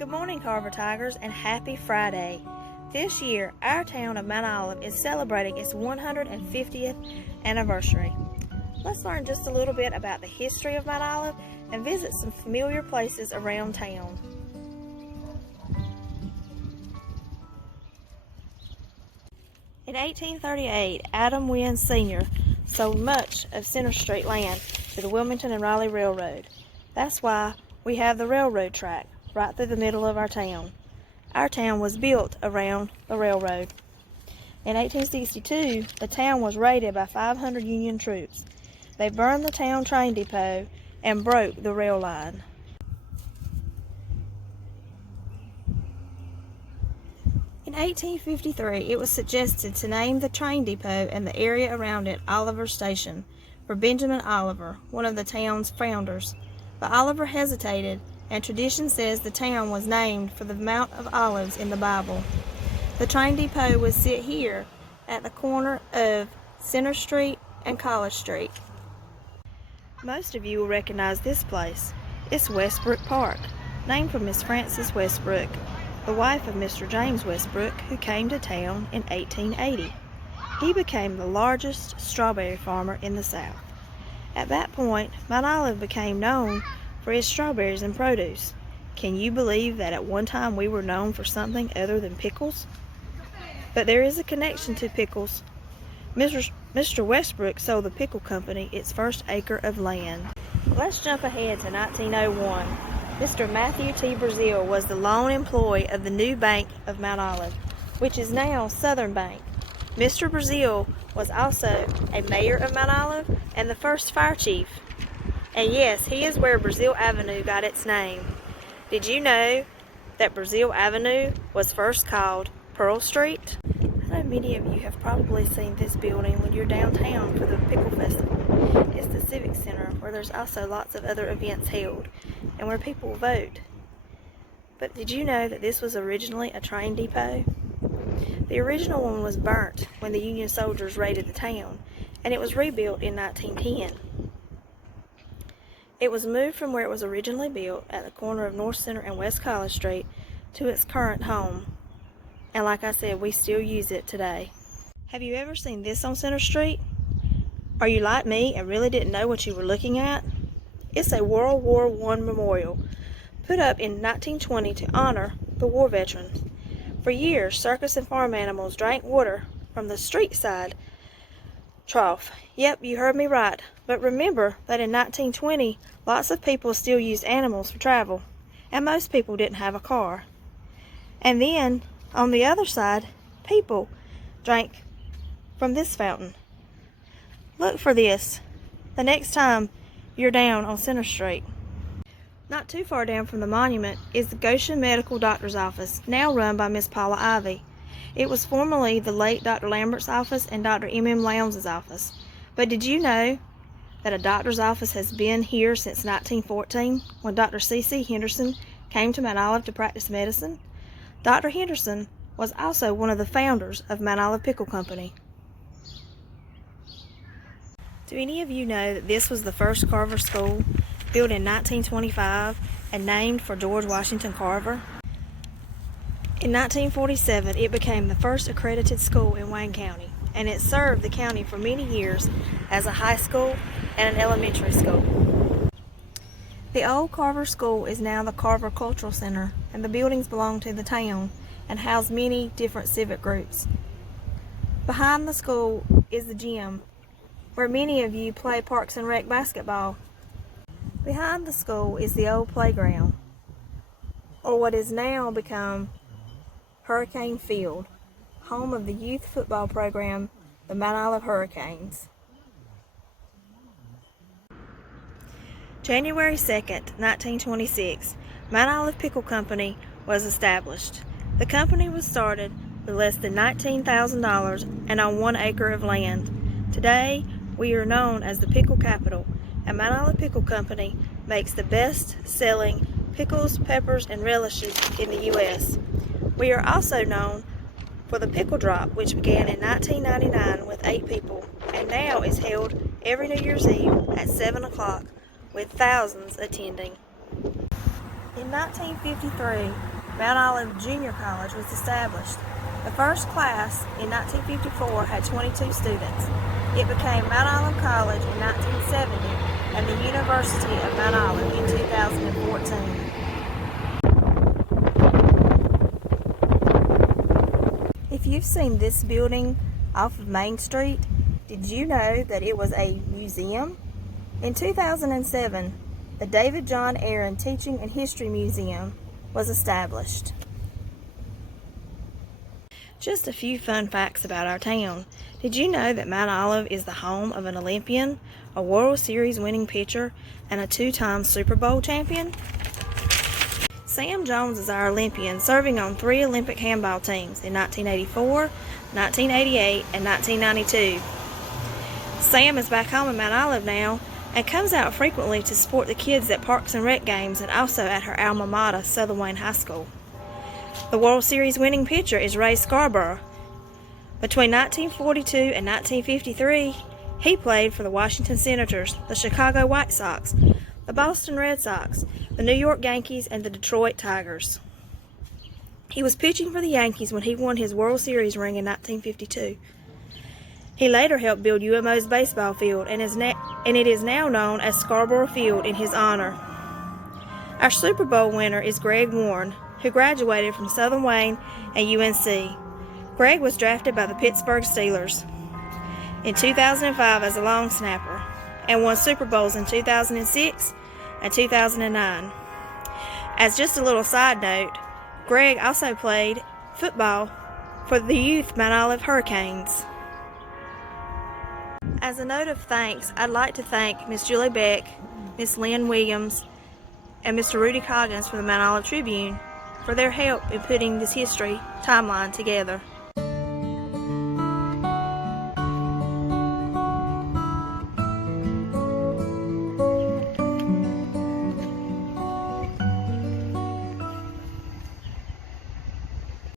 Good morning, Carver Tigers, and happy Friday. This year, our town of Mount Olive is celebrating its 150th anniversary. Let's learn just a little bit about the history of Mount Olive and visit some familiar places around town. In 1838, Adam Wynn Sr. sold much of Center Street land to the Wilmington and Raleigh Railroad. That's why we have the railroad track right through the middle of our town. Our town was built around the railroad. In 1862, the town was raided by 500 Union troops. They burned the town train depot and broke the rail line. In 1853, it was suggested to name the train depot and the area around it Oliver Station for Benjamin Oliver, one of the town's founders. But Oliver hesitated, and tradition says the town was named for the Mount of Olives in the Bible. The train depot would sit here at the corner of Center Street and College Street. Most of you will recognize this place. It's Westbrook Park, named for Miss Frances Westbrook, the wife of Mr. James Westbrook, who came to town in 1880. He became the largest strawberry farmer in the South. At that point, Mount Olive became known for its strawberries and produce. Can you believe that at one time we were known for something other than pickles? But there is a connection to pickles. Mr. Westbrook sold the pickle company its first acre of land. Let's jump ahead to 1901. Mr. Matthew T. Brazil was the lone employee of the new bank of Mount Olive, which is now Southern Bank. Mr. Brazil was also a mayor of Mount Olive and the first fire chief. And yes, he is where Brazil Avenue got its name. Did you know that Brazil Avenue was first called Pearl Street? I know many of you have probably seen this building when you're downtown for the Pickle Festival. It's the Civic Center, where there's also lots of other events held and where people vote. But did you know that this was originally a train depot? The original one was burnt when the Union soldiers raided the town, and it was rebuilt in 1910. It was moved from where it was originally built at the corner of North Center and West College Street to its current home. And like I said, we still use it today. Have you ever seen this on Center Street? Are you like me and really didn't know what you were looking at? It's a World War I memorial put up in 1920 to honor the war veterans. For years, circus and farm animals drank water from the street side trough. Yep, you heard me right. But remember that in 1920, lots of people still used animals for travel, and most people didn't have a car. And then, on the other side, people drank from this fountain. Look for this the next time you're down on Center Street. Not too far down from the monument is the Goshen Medical Doctor's Office, now run by Miss Paula Ivy. It was formerly the late Dr. Lambert's office and Dr. M.M. Lowndes' office. But did you know that a doctor's office has been here since 1914, when Dr. C.C. Henderson came to Mount Olive to practice medicine? Dr. Henderson was also one of the founders of Mount Olive Pickle Company. Do any of you know that this was the first Carver School, built in 1925 and named for George Washington Carver? In 1947, it became the first accredited school in Wayne County, and it served the county for many years as a high school and an elementary school. The old Carver School is now the Carver Cultural Center, and the buildings belong to the town and house many different civic groups. Behind the school is the gym, where many of you play Parks and Rec basketball. Behind the school is the old playground, or what is now become Hurricane Field, home of the youth football program, the Mount Olive Hurricanes. January 2nd, 1926, Mount Olive Pickle Company was established. The company was started with less than $19,000 and on 1 acre of land. Today, we are known as the Pickle Capital, and Mount Olive Pickle Company makes the best-selling pickles, peppers, and relishes in the U.S. We are also known for the Pickle Drop, which began in 1999 with 8 people, and now is held every New Year's Eve at 7 o'clock with thousands attending. In 1953, Mount Olive Junior College was established. The first class in 1954 had 22 students. It became Mount Olive College in 1970 and the University of Mount Olive in 2014. If you've seen this building off of Main Street, did you know that it was a museum? In 2007, the David John Aaron Teaching and History Museum was established. Just a few fun facts about our town. Did you know that Mount Olive is the home of an Olympian, a World Series winning pitcher, and a two-time Super Bowl champion? Sam Jones is our Olympian, serving on 3 Olympic handball teams in 1984, 1988, and 1992. Sam is back home in Mount Olive now and comes out frequently to support the kids at Parks and Rec games and also at her alma mater, Southern Wayne High School. The World Series winning pitcher is Ray Scarborough. Between 1942 and 1953, he played for the Washington Senators, the Chicago White Sox, the Boston Red Sox, the New York Yankees, and the Detroit Tigers. He was pitching for the Yankees when he won his World Series ring in 1952. He later helped build UMO's baseball field, and it is now known as Scarborough Field in his honor. Our Super Bowl winner is Greg Warren, who graduated from Southern Wayne and UNC. Greg was drafted by the Pittsburgh Steelers in 2005 as a long snapper and won Super Bowls in 2006 and 2009. As just a little side note, Greg also played football for the youth Mount Olive Hurricanes. As a note of thanks, I'd like to thank Miss Julie Beck, Miss Lynn Williams, and Mr. Rudy Coggins from the Mount Olive Tribune for their help in putting this history timeline together.